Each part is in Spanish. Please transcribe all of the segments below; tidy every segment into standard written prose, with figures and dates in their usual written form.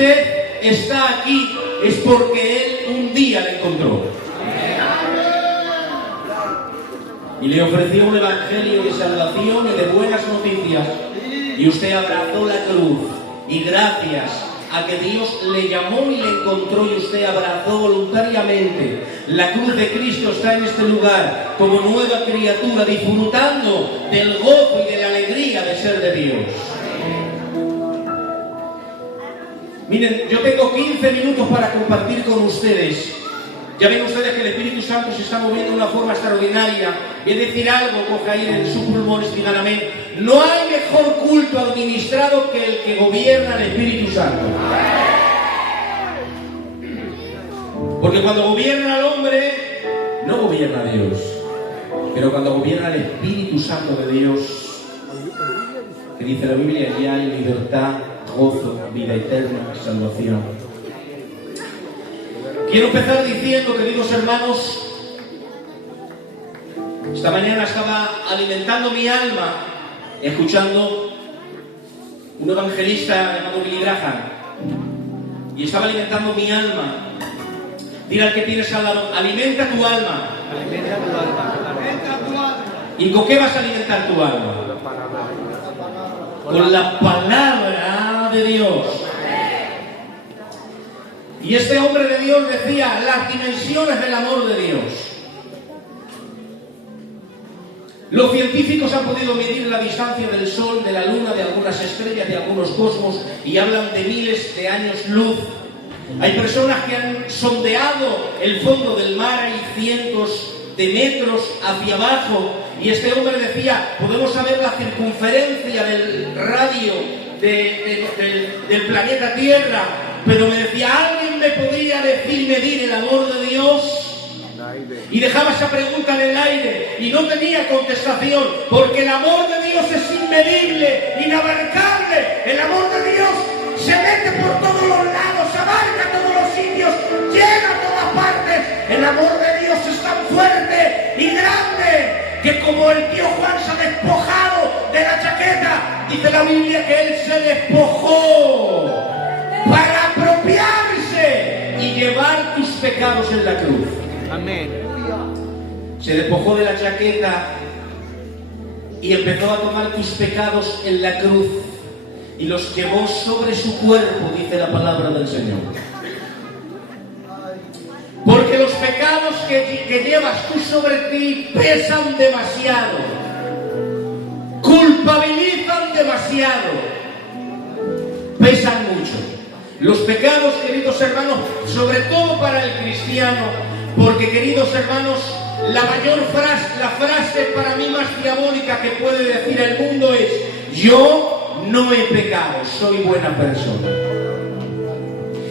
usted está aquí es porque Él un día le encontró. Y le ofreció un evangelio de salvación y de buenas noticias. Y usted abrazó la cruz. Y gracias a que Dios le llamó y le encontró y usted abrazó voluntariamente la cruz de Cristo, está en este lugar como nueva criatura, disfrutando del gozo y de la alegría de ser de Dios. Miren, yo tengo 15 minutos para compartir con ustedes. Ya ven ustedes que el Espíritu Santo se está moviendo de una forma extraordinaria. Es decir algo, coja aire en sus pulmones, digan amén. No hay mejor culto administrado que el que gobierna el Espíritu Santo. Porque cuando gobierna al hombre, no gobierna a Dios. Pero cuando gobierna el Espíritu Santo de Dios, que dice la Biblia, ya hay libertad, gozo, vida eterna, salvación. Quiero empezar diciendo, queridos hermanos, esta mañana estaba alimentando mi alma, escuchando un evangelista llamado Billy Graham, y estaba alimentando mi alma. Dile al que tienes al lado, alimenta tu alma. Alimenta tu alma. Alimenta tu alma. ¿Y con qué vas a alimentar tu alma? Con la palabra de Dios. Y este hombre de Dios decía las dimensiones del amor de Dios. Los científicos han podido medir la distancia del Sol, de la Luna, de algunas estrellas, de algunos cosmos, y hablan de miles de años luz. Hay personas que han sondeado el fondo del mar, hay cientos de metros hacia abajo, y este hombre decía, podemos saber la circunferencia del radio del planeta Tierra, pero me decía, ¿alguien me podría medir el amor de Dios? Y dejaba esa pregunta en el aire y no tenía contestación, porque el amor de Dios es inmedible, inabarcable. El amor de Dios se mete por todos los lados, abarca todos los sitios, llega a todas partes. El amor de Dios es tan fuerte y grande que como el tío Juan se ha despojado de la chaqueta, dice la Biblia que él se despojó para apropiarse y llevar tus pecados en la cruz. Amén. Se despojó de la chaqueta y empezó a tomar tus pecados en la cruz y los llevó sobre su cuerpo, dice la palabra del Señor. Porque los pecados que llevas tú sobre ti pesan demasiado, culpabilizan demasiado, pesan mucho. Los pecados, queridos hermanos, sobre todo para el cristiano, porque, queridos hermanos, la frase para mí más diabólica que puede decir el mundo es: yo no he pecado, soy buena persona.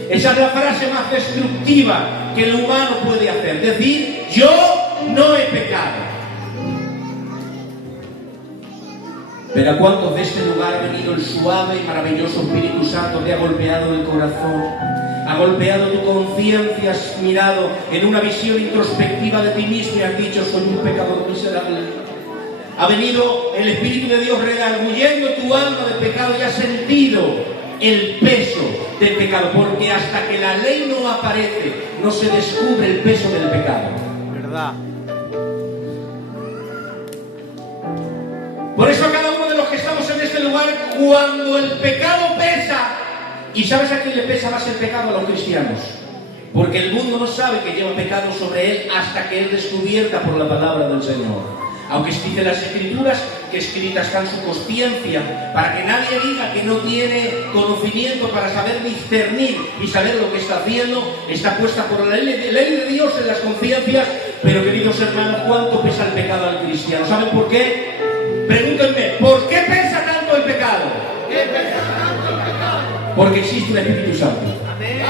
Esa es la frase más destructiva que el humano puede hacer, decir: yo no he pecado. Pero ¿a cuántos de este lugar ha venido el suave y maravilloso Espíritu Santo, te ha golpeado el corazón, ha golpeado tu conciencia, has mirado en una visión introspectiva de ti mismo y has dicho: soy un pecador miserable? Ha venido el Espíritu de Dios redarguyendo tu alma de pecado y has sentido el peso del pecado, porque hasta que la ley no aparece, no se descubre el peso del pecado. ¿Verdad? Por eso a cada uno de los que estamos en este lugar, cuando el pecado pesa, ¿y sabes a quién le pesa más el pecado? A los cristianos. Porque el mundo no sabe que lleva pecado sobre él hasta que es descubierta por la palabra del Señor. Aunque dice las Escrituras que escrita está en su conciencia, para que nadie diga que no tiene conocimiento para saber discernir y saber lo que está haciendo, está puesta por la ley de Dios en las conciencias. Pero, queridos hermanos, ¿cuánto pesa el pecado al cristiano? ¿Saben por qué? Pregúntenme, ¿por qué pesa tanto el pecado? ¿Qué pesa tanto el pecado? Porque existe un Espíritu Santo. Amén.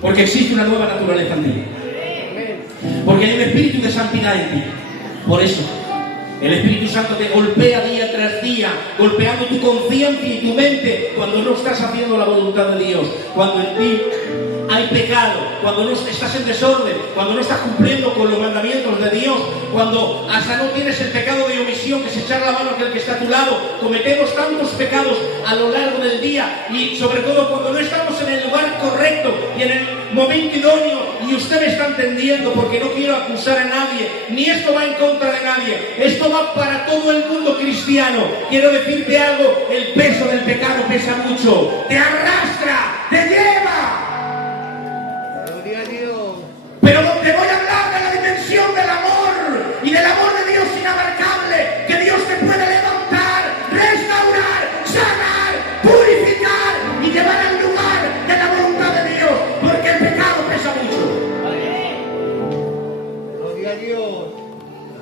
Porque existe una nueva naturaleza en ti. Porque hay un espíritu de santidad en ti. Por eso, el Espíritu Santo te golpea día tras día, golpeando tu conciencia y tu mente cuando no estás haciendo la voluntad de Dios. Cuando en ti hay pecado, cuando no estás en desorden, cuando no estás cumpliendo con los mandamientos de Dios, cuando hasta no tienes el pecado de omisión, que es echar la mano a aquel que está a tu lado. Cometemos tantos pecados a lo largo del día, y sobre todo cuando no estamos en el lugar correcto y en el momento idóneo. Y usted me está entendiendo, porque no quiero acusar a nadie, ni esto va en contra de nadie, esto va para todo el mundo cristiano. Quiero decirte algo: el peso del pecado pesa mucho, te arrastra, te lleva. Pero te voy a hablar de la dimensión del amor y del amor de Dios inabarcable, que Dios te puede levantar, restaurar, sanar, purificar y llevar al lugar de la voluntad de Dios, porque el pecado pesa mucho. Gloria a Dios.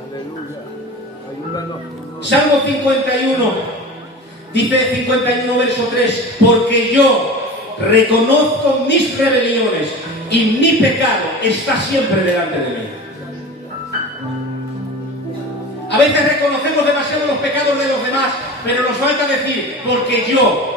Aleluya. Ayúdanos. Salmo 51, dice 51 verso 3: porque yo reconozco mis rebeliones y mi pecado está siempre delante de mí. A veces reconocemos demasiado los pecados de los demás, pero nos falta decir: porque yo.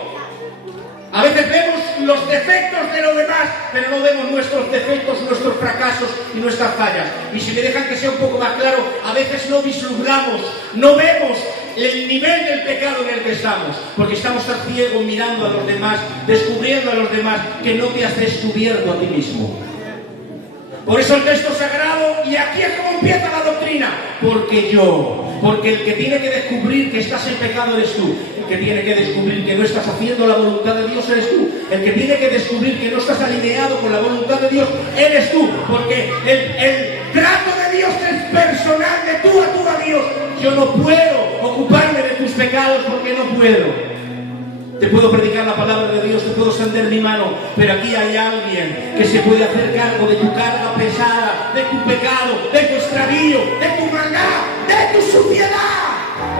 A veces vemos los defectos de los demás, pero no vemos nuestros defectos, nuestros fracasos y nuestras fallas. Y si me dejan que sea un poco más claro, a veces no vislumbramos, no vemos el nivel del pecado en el que estamos, porque estamos tan ciegos mirando a los demás, descubriendo a los demás, que no te has descubierto a ti mismo. Por eso el texto sagrado, y aquí es como empieza la doctrina: porque el que tiene que descubrir que estás en pecado eres tú, el que tiene que descubrir que no estás haciendo la voluntad de Dios eres tú, el que tiene que descubrir que no estás alineado con la voluntad de Dios eres tú, porque el trato de Dios es personal, de tú a Dios. Yo no puedo ocuparme de tus pecados porque no puedo. Te puedo predicar la palabra de Dios, te puedo extender mi mano, pero aquí hay alguien que se puede hacer cargo de tu carga pesada, de tu pecado, de tu extravío, de tu maldad, de tu suciedad.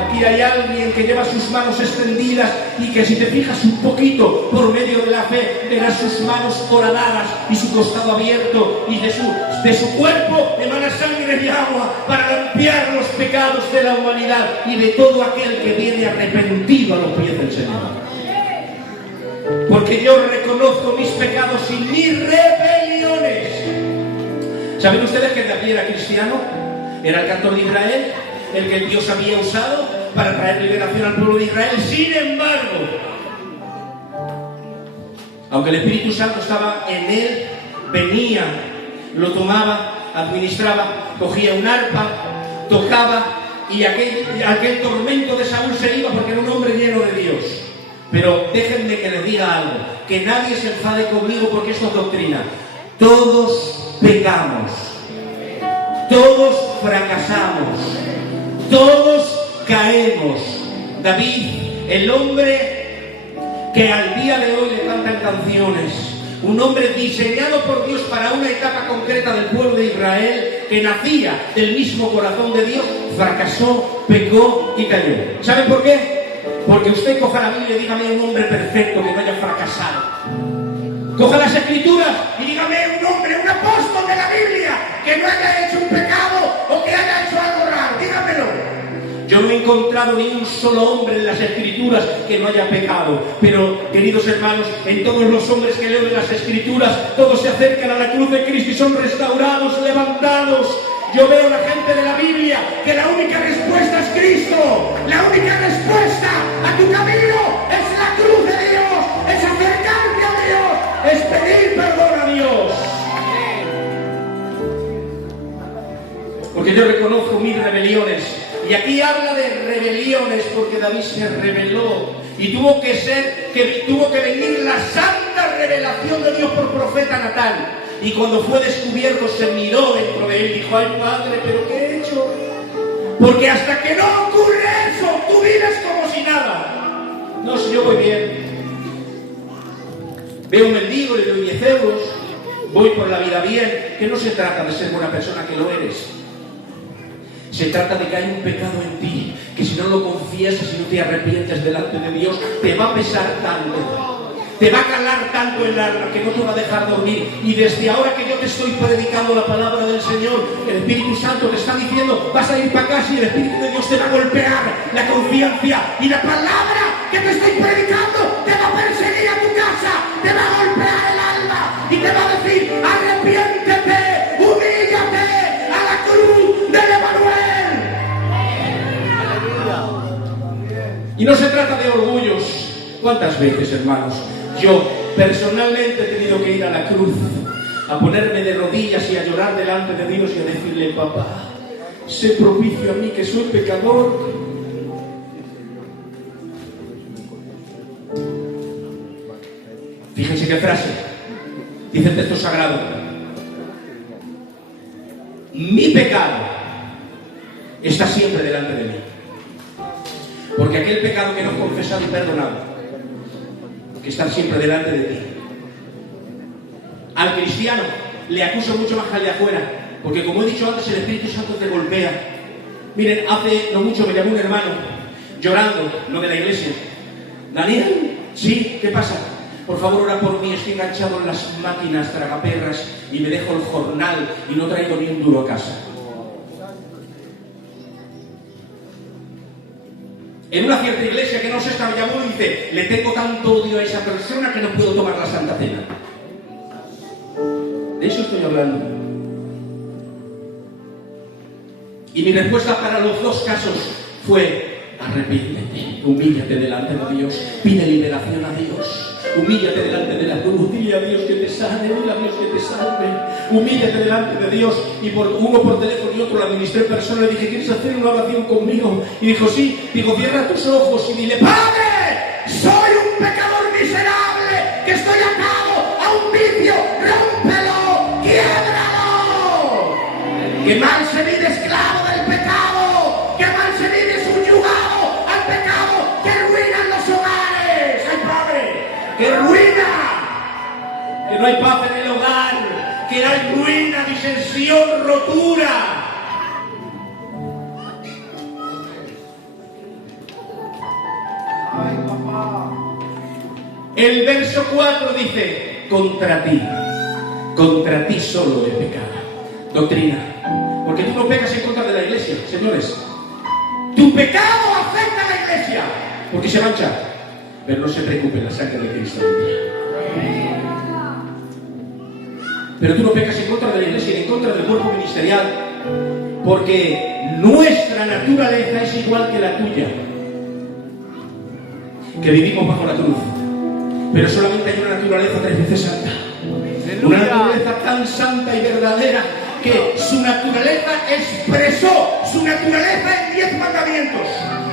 Aquí hay alguien que lleva sus manos extendidas y que, si te fijas un poquito por medio de la fe, verás sus manos horadadas y su costado abierto, y de su cuerpo emana sangre y agua para limpiar los pecados de la humanidad y de todo aquel que viene arrepentido a los pies del Señor. Porque yo reconozco mis pecados y mis rebeliones. ¿Saben ustedes que David era cristiano? Era el cantor de Israel, el que Dios había usado para traer liberación al pueblo de Israel. Sin embargo, aunque el Espíritu Santo estaba en él, venía, lo tomaba, administraba, cogía un arpa, tocaba, y aquel tormento de Saúl se iba, porque era un hombre lleno de Dios. Pero déjenme que les diga algo, que nadie se enfade conmigo, porque esto es doctrina. Todos pecamos, todos fracasamos, todos caemos. David, el hombre que al día de hoy le cantan canciones, un hombre diseñado por Dios para una etapa concreta del pueblo de Israel, que nacía del mismo corazón de Dios, fracasó, pecó y cayó. ¿Saben por qué? Porque usted coja la Biblia y dígame un hombre perfecto que no haya fracasado. Coja las Escrituras y dígame un hombre, un apóstol de la Biblia, que no haya hecho un pecado o que haya hecho algo raro. Dígamelo. Yo no he encontrado ni un solo hombre en las Escrituras que no haya pecado. Pero, queridos hermanos, en todos los hombres que leo en las Escrituras, todos se acercan a la cruz de Cristo y son restaurados, levantados. Yo veo a la gente de la Biblia que la única respuesta es Cristo. La única respuesta a tu camino es la cruz de Dios, es acercarte a Dios, es pedir perdón a Dios. Porque yo reconozco mis rebeliones. Y aquí habla de rebeliones porque David se rebeló y tuvo que venir la santa revelación de Dios por profeta Natán. Y cuando fue descubierto, se miró dentro de él y dijo: ay, padre, ¿pero qué he hecho? Porque hasta que no ocurre eso, tú vives como si nada. No, si yo voy bien. Veo un mendigo, le doy 10 euros, voy por la vida bien. Que no se trata de ser buena persona, que lo eres. Se trata de que hay un pecado en ti, que si no lo confiesas y no te arrepientes delante de Dios, te va a pesar tanto. Te va a calar tanto el alma que no te va a dejar dormir. Y desde ahora que yo te estoy predicando la palabra del Señor, el Espíritu Santo te está diciendo: vas a ir para casa y el Espíritu de Dios te va a golpear la conciencia. Y la palabra que te estoy predicando te va a perseguir a tu casa, te va a golpear el alma y te va a decir: Y no se trata de orgullos. ¿Cuántas veces, hermanos, yo personalmente he tenido que ir a la cruz, a ponerme de rodillas y a llorar delante de Dios y a decirle: papá, sé propicio a mí que soy pecador? Fíjense qué frase dice el texto sagrado: mi pecado está siempre delante de mí. Porque aquel pecado que no he confesado y perdonado, que está siempre delante de ti. Al cristiano le acuso mucho más que al de afuera, porque como he dicho antes, el Espíritu Santo te golpea. Miren, hace no mucho me llamó un hermano llorando, no de la iglesia: Daniel, sí, ¿qué pasa? Por favor, ora por mí, estoy enganchado en las máquinas tragaperras y me dejo el jornal y no traigo ni un duro a casa. En una cierta iglesia que no sé, me llamó y dice: le tengo tanto odio a esa persona que no puedo tomar la Santa Cena. De eso estoy hablando. Y mi respuesta para los dos casos fue: arrepiéntete, humíllate delante de Dios, pide liberación a Dios. Humíllate delante de la cruz, dile a Dios que te sane, dile a Dios que te salve. Humíllate delante de Dios. Y uno por teléfono y otro la administré en persona. Le dije: ¿quieres hacer una oración conmigo? Y dijo: sí. Digo: cierra tus ojos y dile: Padre, soy un pecador miserable que estoy atado a un vicio, rómpelo, quiebralo. Que mal se vive esclavo del pecado, que mal se vive subyugado al pecado, que ruinan los hogares. ¡Ay, Padre! ¡Que ruina! Que no hay paz en el hogar, que hay ruina, disensión, rotura. Ay, papá. El verso 4 dice: contra ti solo he pecado. Doctrina. Porque tú no pecas en contra de la iglesia, señores. Tu pecado afecta a la iglesia, porque se mancha. Pero no se preocupen, la sangre de Cristo limpia. Pero tú no pecas en contra de la iglesia ni en contra del cuerpo ministerial, porque nuestra naturaleza es igual que la tuya, que vivimos bajo la cruz. Pero solamente hay una naturaleza 3 veces santa. Una naturaleza tan santa y verdadera que su naturaleza expresó su naturaleza en 10 mandamientos.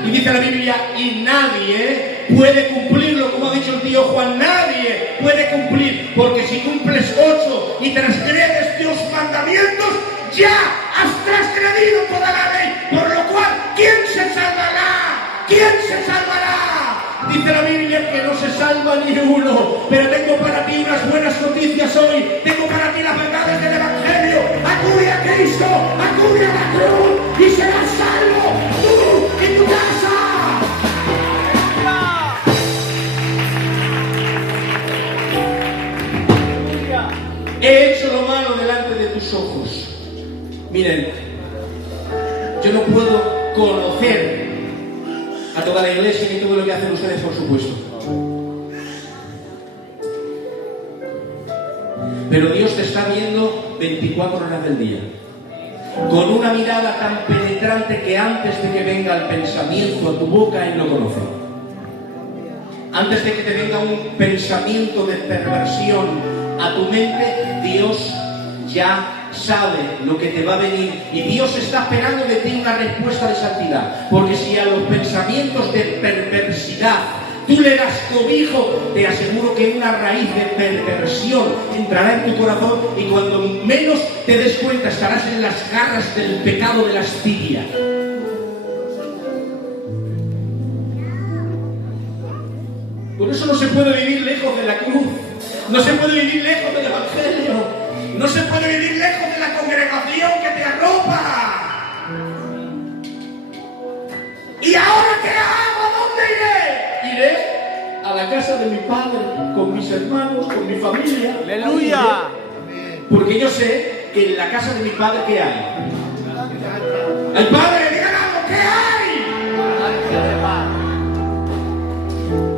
Y dice la Biblia: y nadie puede cumplirlo, como ha dicho el tío Juan, nadie puede cumplir, porque si cumples 8 y transgredes tus mandamientos, ya has transgredido toda la ley, por lo cual, ¿quién se salvará? ¿Quién se salvará? Dice la Biblia que no se salva ni uno. Pero tengo para ti unas buenas noticias hoy. Tengo para ti las verdades del Evangelio. Acude a Cristo, acude a la cruz y serás salvo tú y tu casa. He hecho lo malo delante de tus ojos. Miren, yo no puedo conocer a toda la iglesia ni todo lo que hacen ustedes, por supuesto. Pero Dios te está viendo 24 horas del día, con una mirada tan penetrante que antes de que venga el pensamiento a tu boca, Él lo conoce. Antes de que te venga un pensamiento de perversión a tu mente, Dios ya sabe lo que te va a venir, y Dios está esperando de ti una respuesta de santidad. Porque si a los pensamientos de perversidad tú le das cobijo, te aseguro que una raíz de perversión entrará en tu corazón, y cuando menos te des cuenta estarás en las garras del pecado de la astigia. Por eso no se puede vivir lejos de la cruz, no se puede vivir lejos del Evangelio, no se puede vivir lejos de la congregación que te arropa. ¿Y ahora qué hago? ¿A dónde iré? Iré a la casa de mi padre, con mis hermanos, con mi familia. ¡Aleluya! Porque yo sé que en la casa de mi padre, ¿qué hay? Al Padre le digan algo, ¿qué hay?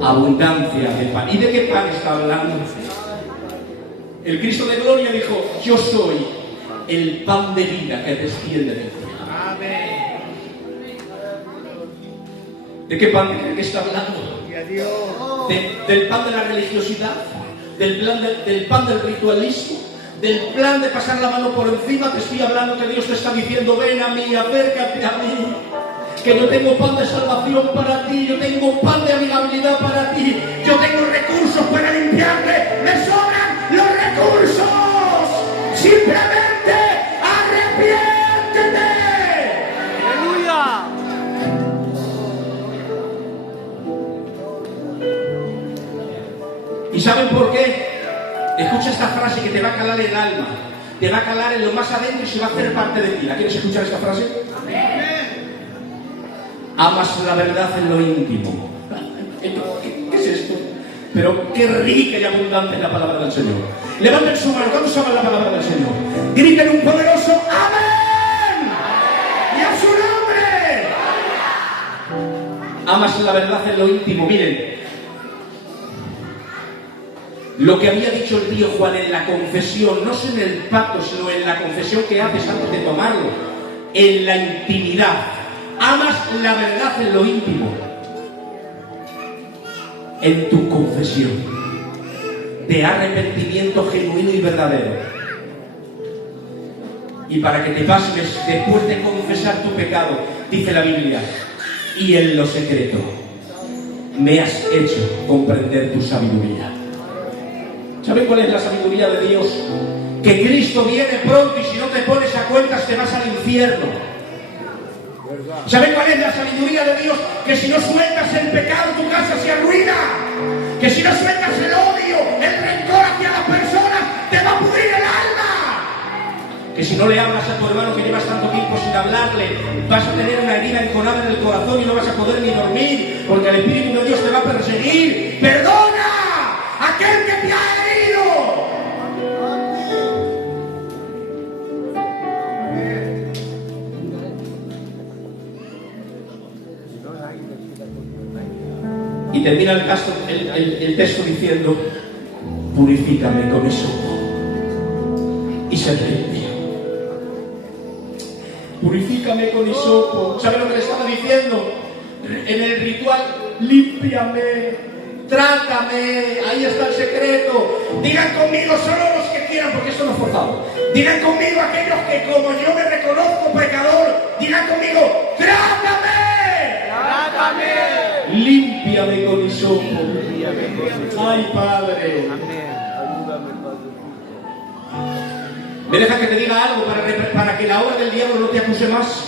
Abundancia de pan. ¿Y de qué pan está hablando? El Cristo de gloria dijo: yo soy el pan de vida que desciende del cielo. Amén. ¿De qué pan cree que está hablando? Y a Dios. Del pan de la religiosidad, del pan del ritualismo, del plan de pasar la mano por encima. Te estoy hablando que Dios te está diciendo: ven a mí, acércate a mí, que yo tengo pan de salvación para ti, yo tengo pan de amigabilidad para ti, yo tengo recursos para limpiarte, me sobran los recursos. Simplemente arrepiéntete. Aleluya. ¿Y saben por qué? Escucha esta frase que te va a calar el alma, te va a calar en lo más adentro y se va a hacer parte de ti. ¿La quieres escuchar esta frase? Amas la verdad en lo íntimo. ¿Qué es esto? Pero qué rica y abundante es la palabra del Señor. Levanten su mano. ¿Cuántos aman la palabra del Señor? Griten un poderoso amén. Y a su nombre. Amas la verdad en lo íntimo. Miren, lo que había dicho el tío Juan en la confesión, no es en el pacto, sino en la confesión que haces antes de tomarlo, en la intimidad. Amas la verdad en lo íntimo, en tu confesión de arrepentimiento genuino y verdadero. Y para que te pasmes, después de confesar tu pecado, dice la Biblia: y en lo secreto me has hecho comprender tu sabiduría. ¿Saben cuál es la sabiduría de Dios? Que Cristo viene pronto y si no te pones a cuentas te vas al infierno. ¿Saben cuál es la sabiduría de Dios? Que si no sueltas el pecado, tu casa se arruina. Que si no sueltas el odio, el rencor hacia las personas, te va a pudrir el alma. Que si no le hablas a tu hermano que llevas tanto tiempo sin hablarle, vas a tener una herida enconada en el corazón y no vas a poder ni dormir, porque el Espíritu de Dios te va a perseguir. ¡Perdona a aquel que te ha herido! Y termina el texto diciendo: purifícame con hisopo y seré limpio. Purifícame con hisopo. ¿Sabe lo que le estaba diciendo? En el ritual: límpiame, trátame. Ahí está el secreto. Digan conmigo solo los que quieran, porque esto no es forzado. Digan conmigo aquellos que, como yo me reconozco pecador, digan conmigo: trátame. Trátame. Límpiame con hisopo. Ay, Padre. Ayúdame, Padre. ¿Me deja que te diga algo para que la obra del diablo no te acuse más?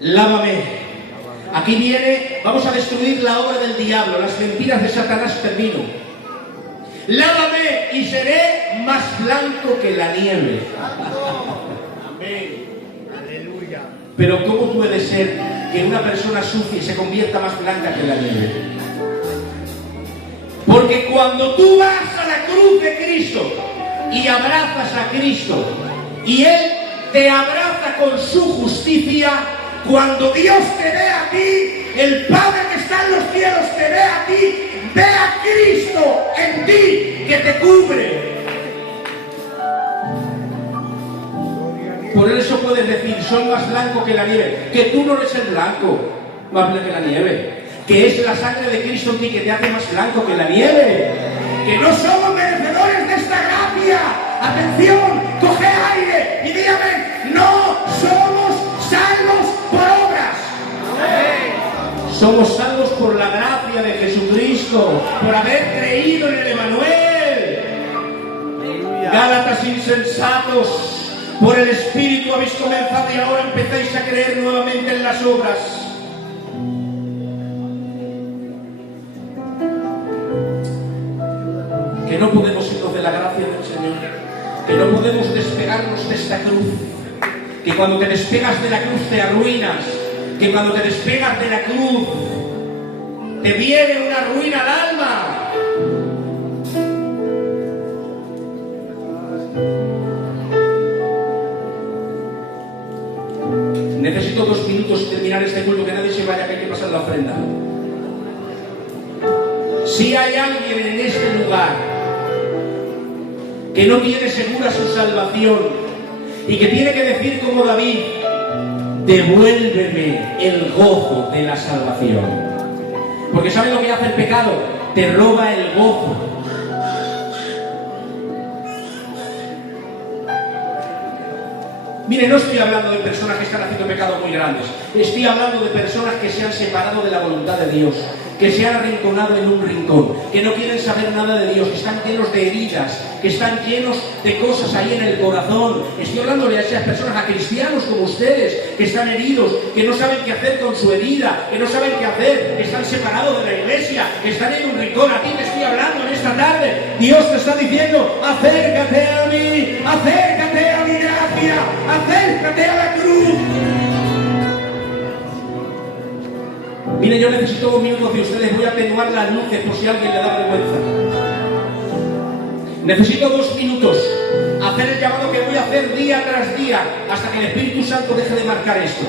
Lávame. Aquí viene, vamos a destruir la obra del diablo, las mentiras de Satanás. Termino. Lávame y seré más blanco que la nieve. Amén. Aleluya. Pero ¿cómo puede ser que una persona sucia se convierta más blanca que la nieve? Porque cuando tú vas a la cruz de Cristo y abrazas a Cristo y Él te abraza con su justicia, cuando Dios te ve a ti, el Padre que está en los cielos te ve a ti, ve a Cristo en ti que te cubre. Por eso puedes decir: soy más blanco que la nieve. Que tú no eres el blanco más blanco que la nieve, que es la sangre de Cristo en ti que te hace más blanco que la nieve. Que no somos merecedores de esta gracia. Atención, coge aire y dígame: no somos salvos por obras. Somos salvos por la gracia de Jesucristo, por haber creído en el Emmanuel. Gálatas insensatos, por el Espíritu habéis comenzado y ahora empezáis a creer nuevamente en las obras. Que no podemos irnos de la gracia del Señor, que no podemos despegarnos de esta cruz, que cuando te despegas de la cruz te arruinas, que cuando te despegas de la cruz te viene una ruina al alma. Necesito 2 minutos y terminar este culto, que nadie se vaya, que hay que pasar la ofrenda. Si hay alguien en este lugar que no tiene segura su salvación y que tiene que decir como David: devuélveme el gozo de la salvación. Porque ¿sabes lo que hace el pecado? Te roba el gozo. Mire, no estoy hablando de personas que están haciendo pecados muy grandes. Estoy hablando de personas que se han separado de la voluntad de Dios, que se han arrinconado en un rincón, que no quieren saber nada de Dios, que están llenos de heridas, que están llenos de cosas ahí en el corazón. Estoy hablándole a esas personas, a cristianos como ustedes, que están heridos, que no saben qué hacer con su herida, que no saben qué hacer, que están separados de la iglesia, que están en un rincón. A ti te estoy hablando en esta tarde. Dios te está diciendo: acércate a mí, acércate a mi gracia, acércate a la cruz. Mire, yo necesito 2 minutos de ustedes. Voy a atenuar las luces por si a alguien le da vergüenza. Necesito 2 minutos. Hacer el llamado que voy a hacer día tras día hasta que el Espíritu Santo deje de marcar esto.